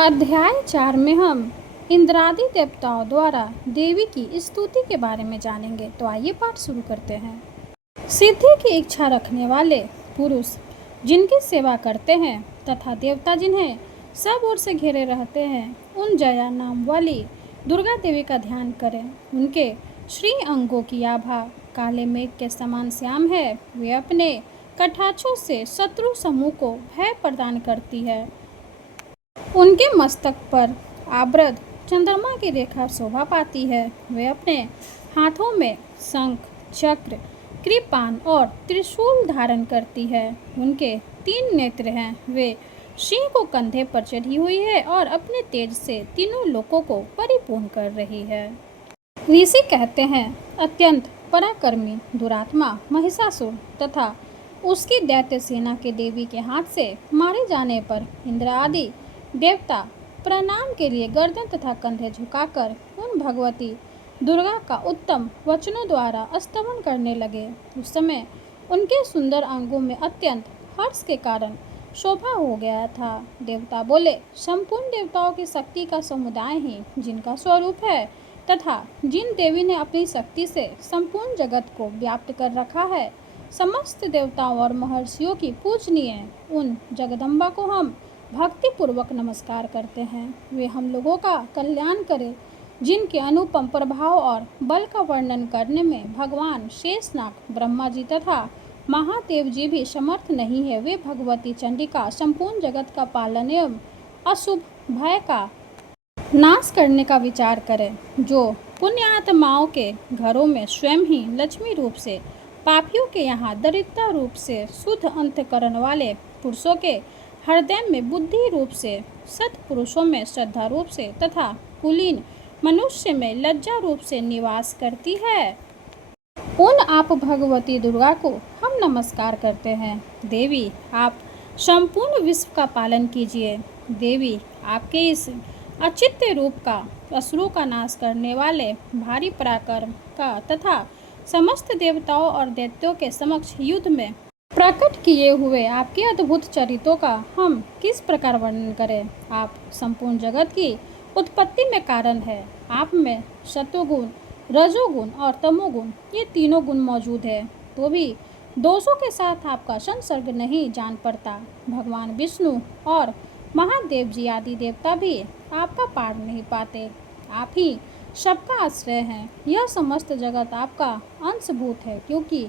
अध्याय 4 में हम इंद्रादि देवताओं द्वारा देवी की स्तुति के बारे में जानेंगे। तो आइए पाठ शुरू करते हैं। सिद्धि की इच्छा रखने वाले पुरुष जिनकी सेवा करते हैं तथा देवता जिन्हें सब ओर से घेरे रहते हैं, उन जया नाम वाली दुर्गा देवी का ध्यान करें। उनके श्री अंगों की आभा काले मेघ के समान श्याम है। वे अपने कटाक्षों से शत्रु समूह को भय प्रदान करती है। उनके मस्तक पर आवृत चंद्रमा की रेखा शोभा पाती है। वे अपने हाथों में शंख, चक्र, कृपाण और त्रिशूल धारण करती है। उनके 3 नेत्र हैं। वे सिंह को कंधे पर चढ़ी हुई है और अपने तेज से तीनों लोकों को परिपूर्ण कर रही है। ऋषि कहते हैं, अत्यंत पराक्रमी दुरात्मा महिषासुर तथा उसकी दैत्य सेना के देवी के हाथ से मारे जाने पर इंद्र आदि देवता प्रणाम के लिए गर्दन तथा कंधे झुकाकर उन भगवती दुर्गा का उत्तम वचनों द्वारा स्तवन करने लगे। उस समय उनके सुंदर अंगों में अत्यंत हर्ष के कारण शोभा हो गया था। देवता बोले, संपूर्ण देवताओं की शक्ति का समुदाय ही जिनका स्वरूप है तथा जिन देवी ने अपनी शक्ति से संपूर्ण जगत को व्याप्त कर रखा है, समस्त देवताओं और महर्षियों की पूजनीय उन जगदम्बा को हम भक्ति पूर्वक नमस्कार करते हैं। वे हम लोगों का कल्याण करें। जिनके अनुपम प्रभाव और बल का वर्णन करने में भगवान शेषनाग, ब्रह्मा जी तथा महादेव जी भी समर्थ नहीं है। वे भगवती चंडिका संपूर्ण जगत का पालन एवं अशुभ भय का नाश करने का विचार करें। जो पुण्यात्माओं के घरों में स्वयं ही लक्ष्मी रूप से, पापियों के यहाँ दरिद्रता रूप से, शुद्ध अंतःकरण वाले पुरुषों के हृदय में बुद्धि रूप से, सत्पुरुषों में श्रद्धा रूप से तथा कुलीन मनुष्य में लज्जा रूप से निवास करती है, उन आप भगवती दुर्गा को हम नमस्कार करते हैं। देवी, आप संपूर्ण विश्व का पालन कीजिए। देवी, आपके इस अचित्य रूप का असुरों का नाश करने वाले भारी पराक्रम का तथा समस्त देवताओं और दैत्यों के समक्ष युद्ध में प्रकट किए हुए आपके अद्भुत चरित्रों का हम किस प्रकार वर्णन करें। आप संपूर्ण जगत की उत्पत्ति में कारण है। आप में सत्वगुण, रजोगुण और तमोगुण, ये तीनों गुण मौजूद है, तो भी दोषों के साथ आपका संसर्ग नहीं जान पड़ता। भगवान विष्णु और महादेव जी आदि देवता भी आपका पार नहीं पाते। आप ही सबका आश्रय हैं। यह समस्त जगत आपका अंशभूत है, क्योंकि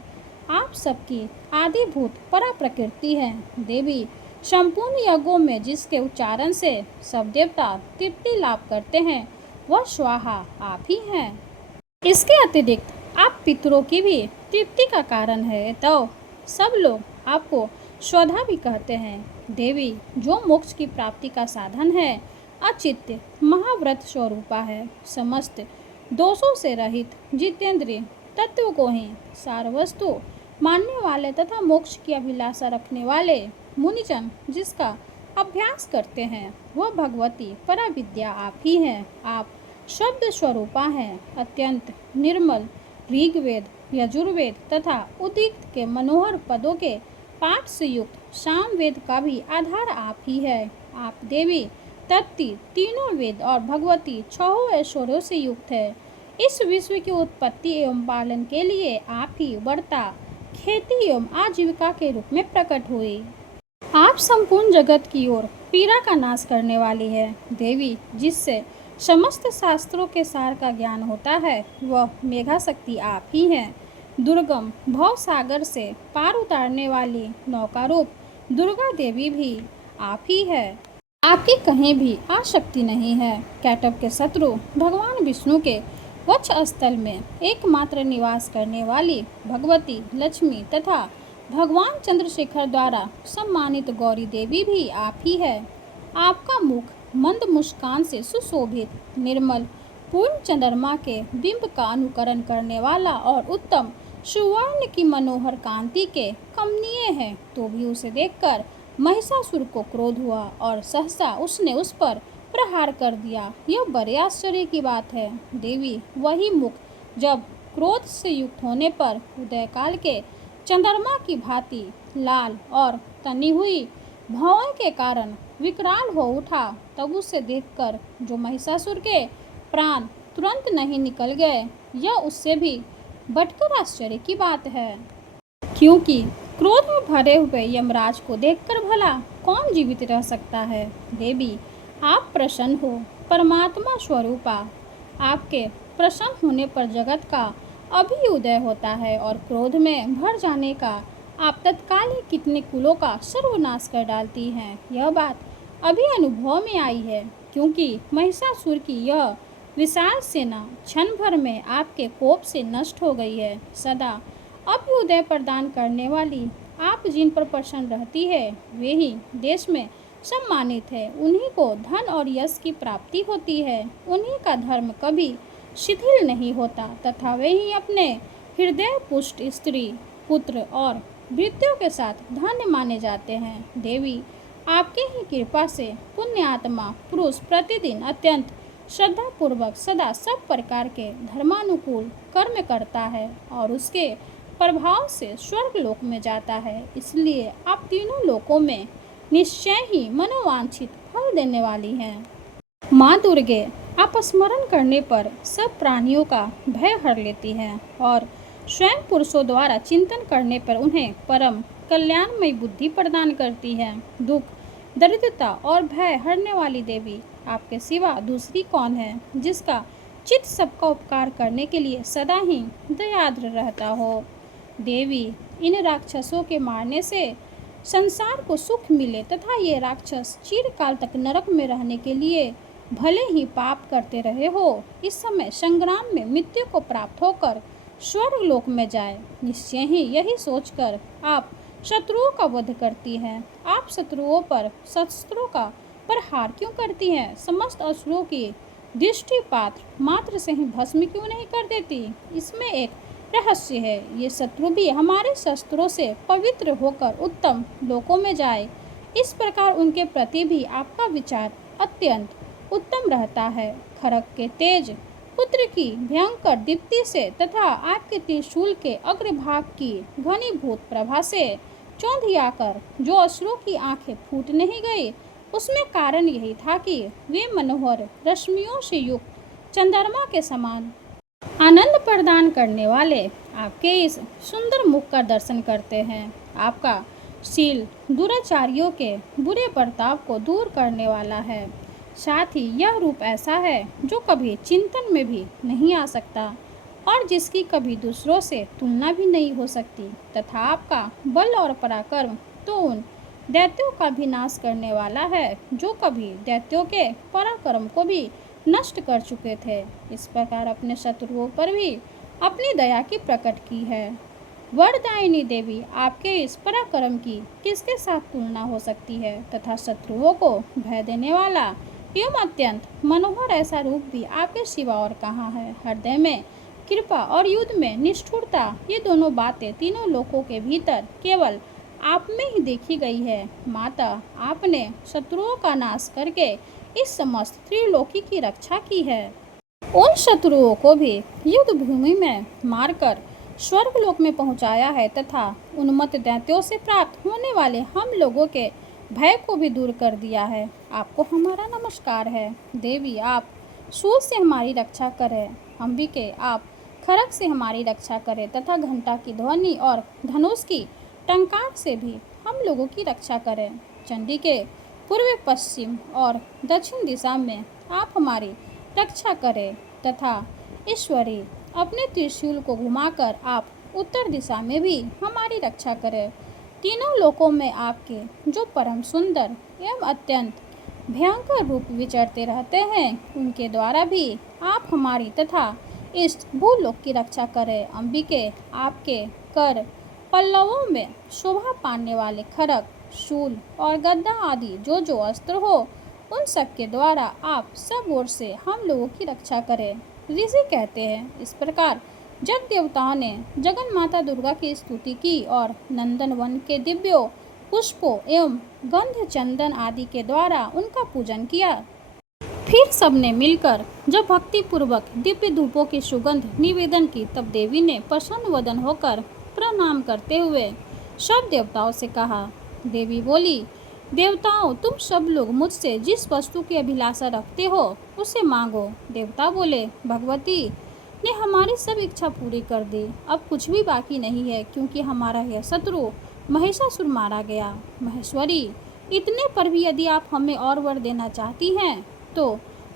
आप सबकी आदिभूत परा प्रकृति हैं। देवी, संपूर्ण यज्ञों में जिसके उच्चारण से सब देवता तृप्ति लाभ करते हैं, वह स्वाहा आप ही हैं। इसके अतिरिक्त आप पितरों की भी तृप्ति का कारण है, तो सब लोग आपको स्वधा भी कहते हैं। देवी, जो मोक्ष की प्राप्ति का साधन है, अचित्य महाव्रत स्वरूपा है। समस्त दोषों से रहित जितेंद्रिय तत्व को ही सार वस्तु मानने वाले तथा मोक्ष की अभिलाषा रखने वाले मुनिजन जिसका अभ्यास करते हैं, वह भगवती पराविद्या आप ही हैं। आप शब्द स्वरूपा हैं। अत्यंत निर्मल ऋग्वेद, यजुर्वेद तथा उदीक्त के मनोहर पदों के पाठ से युक्त सामवेद का भी आधार आप ही है। आप देवी तत्ती तीनों वेद और भगवती 6 ऐश्वर्यों से युक्त है। इस विश्व की उत्पत्ति एवं पालन के लिए आप ही वर्ता, खेती एवं आजीविका के रूप में प्रकट हुई। आप संपूर्ण जगत की ओर पीड़ा का नाश करने वाली है। देवी, जिससे समस्त शास्त्रों के सार का ज्ञान होता है, वह मेघा शक्ति आप ही हैं। दुर्गम भव सागर से पार उतारने वाली नौका रूप दुर्गा देवी भी आप ही है। आपकी कहीं भी आसक्ति नहीं है। कैटव के शत्रु भगवान विष्णु के वक्ष स्थल में एकमात्र निवास करने वाली भगवती लक्ष्मी तथा भगवान चंद्रशेखर द्वारा सम्मानित गौरी देवी भी आप ही है। आपका मुख मंद मुस्कान से सुशोभित, निर्मल पूर्ण चंद्रमा के बिंब का अनुकरण करने वाला और उत्तम सुवर्ण की मनोहर कांति के कमनीय है, तो भी उसे देखकर महिषासुर को क्रोध हुआ और सहसा उसने उस पर प्रहार कर दिया। यह बड़े आश्चर्य की बात है। देवी, वही मुख जब क्रोध से युक्त होने पर उदय काल के चंद्रमा की भांति लाल और तनी हुई भौएं के कारण विकराल हो उठा। तब उसे देखकर जो महिषासुर के प्राण तुरंत नहीं निकल गए, यह उससे भी बढ़कर आश्चर्य की बात है, क्योंकि क्रोध में भरे हुए यमराज को देखकर भला कौन जीवित रह सकता है। देवी, आप प्रसन्न हो, परमात्मा स्वरूपा। आपके प्रसन्न होने पर जगत का अभ्युदय होता है और क्रोध में भर जाने का आप तत्काल ही कितने कुलों का सर्वनाश कर डालती हैं। यह बात अभी अनुभव में आई है, क्योंकि महिषासुर की यह विशाल सेना क्षण भर में आपके कोप से नष्ट हो गई है। सदा अभ्युदय प्रदान करने वाली आप जिन पर प्रसन्न रहती है, वे ही देश में सम्मानित है। उन्हीं को धन और यश की प्राप्ति होती है। उन्हीं का धर्म कभी शिथिल नहीं होता तथा वे ही अपने हृदय पुष्ट स्त्री, पुत्र और भृत्यों के साथ धन्य माने जाते हैं। देवी, आपके ही कृपा से पुण्यात्मा पुरुष प्रतिदिन अत्यंत श्रद्धापूर्वक सदा सब प्रकार के धर्मानुकूल कर्म करता है और उसके प्रभाव से स्वर्ग लोक में जाता है। इसलिए आप तीनों लोकों में निश्चय ही मनोवांछित फल देने वाली हैं। माँ दुर्गे, आप स्मरण करने पर सब प्राणियों का भय हर लेती हैं और स्वयं पुरुषों द्वारा चिंतन करने पर उन्हें परम कल्याणमयी बुद्धि प्रदान करती हैं। दुख, दरिद्रता और भय हरने वाली देवी, आपके सिवा दूसरी कौन है जिसका चित्त सबका उपकार करने के लिए सदा ही दयाद्र रहता हो। देवी, इन राक्षसों के मारने से संसार को सुख मिले तथा ये राक्षस चिरकाल तक नरक में रहने के लिए भले ही पाप करते रहे हो, इस समय संग्राम में मृत्यु को प्राप्त होकर स्वर्ग लोक में जाए। निश्चय ही यही सोचकर आप शत्रुओं का वध करती हैं। आप शत्रुओं पर शस्त्रों का प्रहार क्यों करती हैं? समस्त असुरों की दृष्टिपात मात्र से ही भस्म क्यों नहीं कर देती? इसमें एक रहस्य है। ये शत्रु भी हमारे शस्त्रों से पवित्र होकर उत्तम लोकों में जाए, इस प्रकार उनके प्रति भी आपका विचार अत्यंत उत्तम रहता है। खड़ग के तेज पुत्र की भयंकर दीप्ति से तथा आपके त्रिशूल के अग्रभाग की घनीभूत प्रभा से चौंधियाकर जो असुरों की आंखें फूट नहीं गई, उसमें कारण यही था कि वे मनोहर रश्मियों से युक्त चंद्रमा के समान आनंद प्रदान करने वाले आपके इस सुंदर मुख का दर्शन करते हैं। आपका शील दुराचारियों के बुरे बर्ताव को दूर करने वाला है। साथ ही यह रूप ऐसा है जो कभी चिंतन में भी नहीं आ सकता और जिसकी कभी दूसरों से तुलना भी नहीं हो सकती, तथा आपका बल और पराक्रम तो उन दैत्यों का भी नाश करने वाला है जो कभी दैत्यों के पराक्रम को भी नष्ट कर चुके थे। इस प्रकार अपने शत्रुओं पर भी अपनी दया की प्रकट की है। वरदायिनी देवी, आपके इस पराक्रम की किसके साथ तुलना हो सकती है तथा शत्रुओं को भय देने वाला एवं अत्यंत मनोहर ऐसा रूप भी आपके सिवा और कहाँ है। हृदय में कृपा और युद्ध में निष्ठुरता, ये दोनों बातें तीनों लोकों के भीतर केवल आप में ही देखी गई है। माता, आपने शत्रुओं का नाश करके इस समस्त त्रिलोकी की रक्षा की है। उन शत्रुओं को भी युद्ध भूमि में मारकर स्वर्गलोक में पहुंचाया है तथा उन्मत्त दैत्यों से प्राप्त होने वाले हम लोगों के भय को भी दूर कर दिया है। आपको हमारा नमस्कार है। देवी, आप सूल से हमारी रक्षा करें। अंबिके, आप खड़ग से हमारी रक्षा करें तथा घंटा की ध्वनि और धनुष की टंकार से भी हम लोगों की रक्षा करें। चंडी के पूर्व, पश्चिम और दक्षिण दिशा में आप हमारी रक्षा करें तथा ईश्वरी, अपने त्रिशूल को घुमाकर आप उत्तर दिशा में भी हमारी रक्षा करें। तीनों लोकों में आपके जो परम सुंदर एवं अत्यंत भयंकर रूप विचरते रहते हैं, उनके द्वारा भी आप हमारी तथा इस भूलोक की रक्षा करें। अंबिके, आपके कर पल्लवों में शोभा पाने वाले खड़ग, शूल और गदा आदि जो जो अस्त्र हो, उन सब के द्वारा आप सब ओर से हम लोगों की रक्षा करें। ऋषि कहते हैं, इस प्रकार जब देवताओं ने जगन माता दुर्गा की स्तुति की और नंदन वन के दिव्यों पुष्पों एवं गंध चंदन आदि के द्वारा उनका पूजन किया, फिर सबने मिलकर जब भक्ति पूर्वक दिव्य धूपों की सुगंध निवेदन की, तब देवी ने प्रसन्न वदन होकर प्रणाम करते हुए सब देवताओं से कहा। देवी बोली, देवताओं, तुम सब लोग मुझसे जिस वस्तु की अभिलाषा रखते हो उसे मांगो। देवता बोले, भगवती ने हमारी सब इच्छा पूरी कर दी, अब कुछ भी बाकी नहीं है, क्योंकि हमारा यह शत्रु महिषासुर मारा गया। महेश्वरी, इतने पर भी यदि आप हमें और वर देना चाहती हैं तो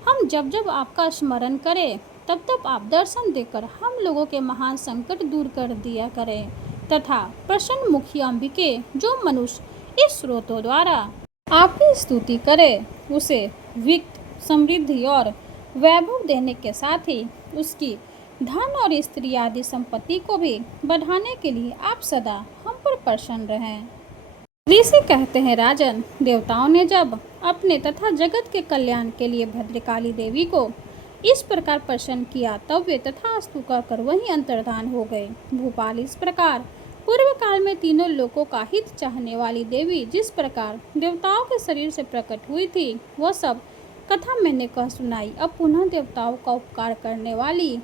हम जब जब आपका स्मरण करें तब तब आप दर्शन देकर हम लोगों के महान संकट दूर कर दिया करें, तथा प्रसन्न मुखी अंबिके, जो मनुष्य इस स्रोतों द्वारा आपकी स्तुति करे, उसे वित्त, समृद्धि और वैभव देने के साथ ही उसकी धन और स्त्री आदि संपत्ति को भी बढ़ाने के लिए आप सदा हम पर प्रसन्न रहें। ऋषि कहते हैं, राजन, देवताओं ने जब अपने तथा जगत के कल्याण के लिए भद्रकाली देवी को इस प्रकार प्रसन्न किया, तब वे तथास्तु कहकर वहीं अंतर्धान हो गए। भूपाल, इस प्रकार पूर्व काल में तीनों लोकों का हित चाहने वाली देवी जिस प्रकार देवताओं के शरीर से प्रकट हुई थी, वह सब कथा मैंने कह सुनाई। अब पुनः देवताओं का उपकार करने वाली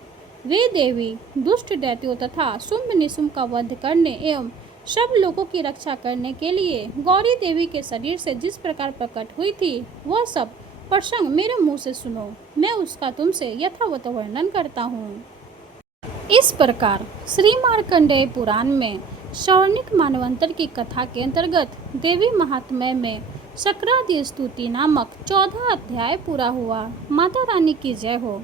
वे देवी दुष्ट दैत्यों तथा शुंभ निशुंभ का वध करने एवं सब लोगों की रक्षा करने के लिए गौरी देवी के शरीर से जिस प्रकार प्रकट हुई थी, वह सब प्रसंग मेरे मुंह से सुनो, मैं उसका तुमसे यथावत वर्णन करता हूँ। इस प्रकार श्री मार्कंडेय पुराण में शौर्णिक मानवंतर की कथा के अंतर्गत देवी महात्म्य में शक्रादि स्तुति नामक 14 अध्याय पूरा हुआ। माता रानी की जय हो।